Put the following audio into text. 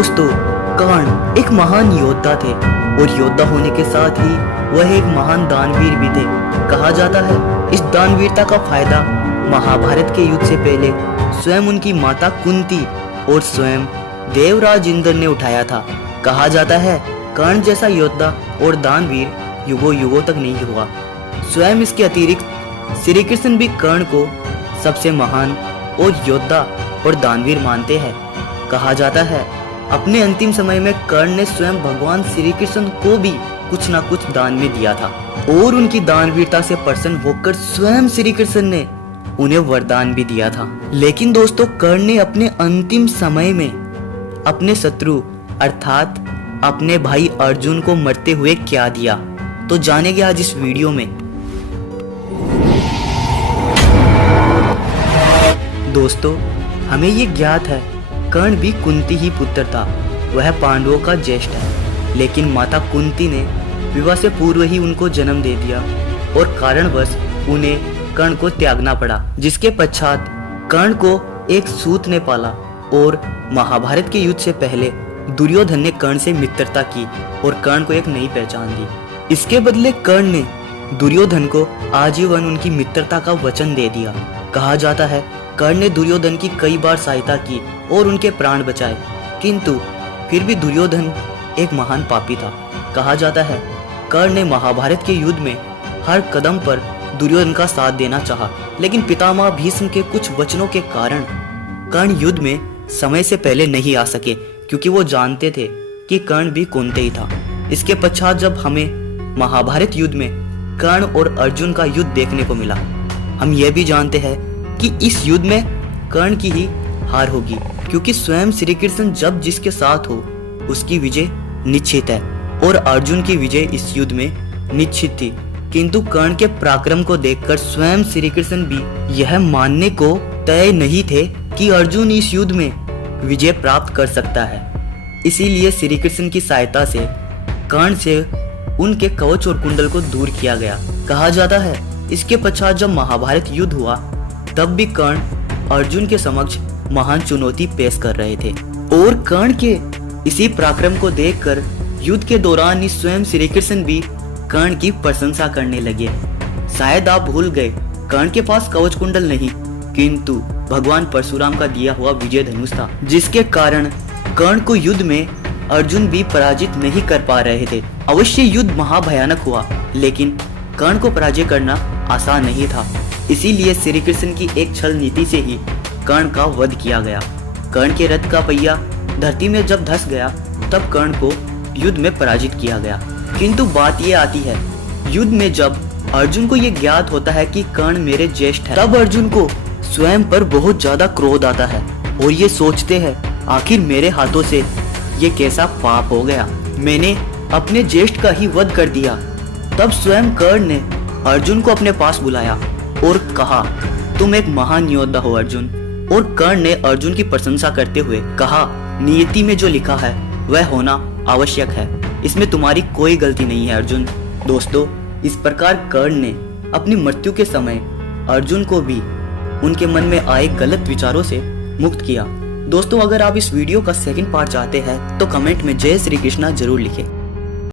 दोस्तों, कर्ण एक महान योद्धा थे और योद्धा होने के साथ ही वह एक महान दानवीर भी थे। कहा जाता है इस दानवीरता का फायदा महाभारत के युद्ध से पहले स्वयं उनकी माता कुंती और स्वयं देवराज इंद्र ने उठाया था। कहा जाता है कर्ण जैसा योद्धा और दानवीर युगों युगों तक नहीं हुआ। स्वयं इसके अतिरिक्त श्री कृष्ण भी कर्ण को सबसे महान और योद्धा और दानवीर मानते हैं। कहा जाता है अपने अंतिम समय में कर्ण ने स्वयं भगवान श्री कृष्ण को भी कुछ ना कुछ दान में दिया था और उनकी दानवीरता से प्रसन्न होकर स्वयं श्री कृष्ण ने उन्हें वरदान भी दिया था। लेकिन दोस्तों, कर्ण ने अपने अंतिम समय में अपने शत्रु अर्थात अपने भाई अर्जुन को मरते हुए क्या दिया, तो जानेंगे आज इस वीडियो में। दोस्तों, हमें ये ज्ञात है कर्ण भी कुंती ही पुत्र था। वह पांडवों का ज्येष्ठ है, लेकिन माता कुंती ने विवाह से पूर्व ही उनको जन्म दे दिया और कारणवश उन्हें कर्ण को त्यागना पड़ा, जिसके पश्चात कर्ण को एक सूत ने पाला और महाभारत के युद्ध से पहले दुर्योधन ने कर्ण से मित्रता की और कर्ण को एक नई पहचान दी। इसके बदले कर्ण ने दुर्योधन को आजीवन उनकी मित्रता का वचन दे दिया। कहा जाता है कर्ण ने दुर्योधन की कई बार सहायता की और उनके प्राण बचाए, किंतु फिर भी दुर्योधन एक महान पापी था। कहा जाता है कर्ण ने महाभारत के युद्ध में हर कदम पर दुर्योधन का साथ देना चाहा, लेकिन पितामह भीष्म के कुछ वचनों के कारण कर्ण युद्ध में समय से पहले नहीं आ सके, क्योंकि वो जानते थे कि कर्ण भी कुंती ही था। इसके पश्चात जब हमें महाभारत युद्ध में कर्ण और अर्जुन का युद्ध देखने को मिला, हम यह भी जानते हैं कि इस युद्ध में कर्ण की ही हार होगी, क्योंकि स्वयं श्री कृष्ण जब जिसके साथ हो उसकी विजय निश्चित है और अर्जुन की विजय इस युद्ध में निश्चित थी। किंतु कर्ण के पराक्रम को देखकर स्वयं श्री कृष्ण भी यह मानने को तय नहीं थे कि अर्जुन इस युद्ध में विजय प्राप्त कर सकता है। इसीलिए श्री कृष्ण की सहायता से कर्ण से उनके कवच और कुंडल को दूर किया गया। कहा जाता है इसके पश्चात जब महाभारत युद्ध हुआ तब भी कर्ण अर्जुन के समक्ष महान चुनौती पेश कर रहे थे और कर्ण के इसी पराक्रम को देखकर युद्ध के दौरान ही स्वयं श्री कृष्ण भी कर्ण की प्रशंसा करने लगे। शायद आप भूल गए कर्ण के पास कवच कुंडल नहीं, किंतु भगवान परशुराम का दिया हुआ विजय धनुष था, जिसके कारण कर्ण को युद्ध में अर्जुन भी पराजित नहीं कर पा रहे थे। अवश्य युद्ध महाभयानक हुआ, लेकिन कर्ण को पराजय करना आसान नहीं था। इसीलिए श्री कृष्ण की एक छल नीति से ही कर्ण का वध किया गया। कर्ण के रथ का पहिया धरती में जब धंस गया तब कर्ण को युद्ध में पराजित किया गया। किंतु बात ये आती है युद्ध में जब अर्जुन को ये ज्ञात होता है कि कर्ण मेरे ज्येष्ठ है, तब अर्जुन को स्वयं पर बहुत ज्यादा क्रोध आता है और ये सोचते हैं आखिर मेरे हाथों से ये कैसा पाप हो गया, मैंने अपने ज्येष्ठ का ही वध कर दिया। तब स्वयं कर्ण ने अर्जुन को अपने पास बुलाया और कहा तुम एक महान योद्धा हो अर्जुन। और कर्ण ने अर्जुन की प्रशंसा करते हुए कहा नियति में जो लिखा है वह होना आवश्यक है, इसमें तुम्हारी कोई गलती नहीं है अर्जुन। दोस्तों, इस प्रकार कर्ण ने अपनी मृत्यु के समय अर्जुन को भी उनके मन में आए गलत विचारों से मुक्त किया। दोस्तों, अगर आप इस वीडियो का सेकंड पार्ट चाहते हैं तो कमेंट में जय श्री कृष्णा जरूर लिखें।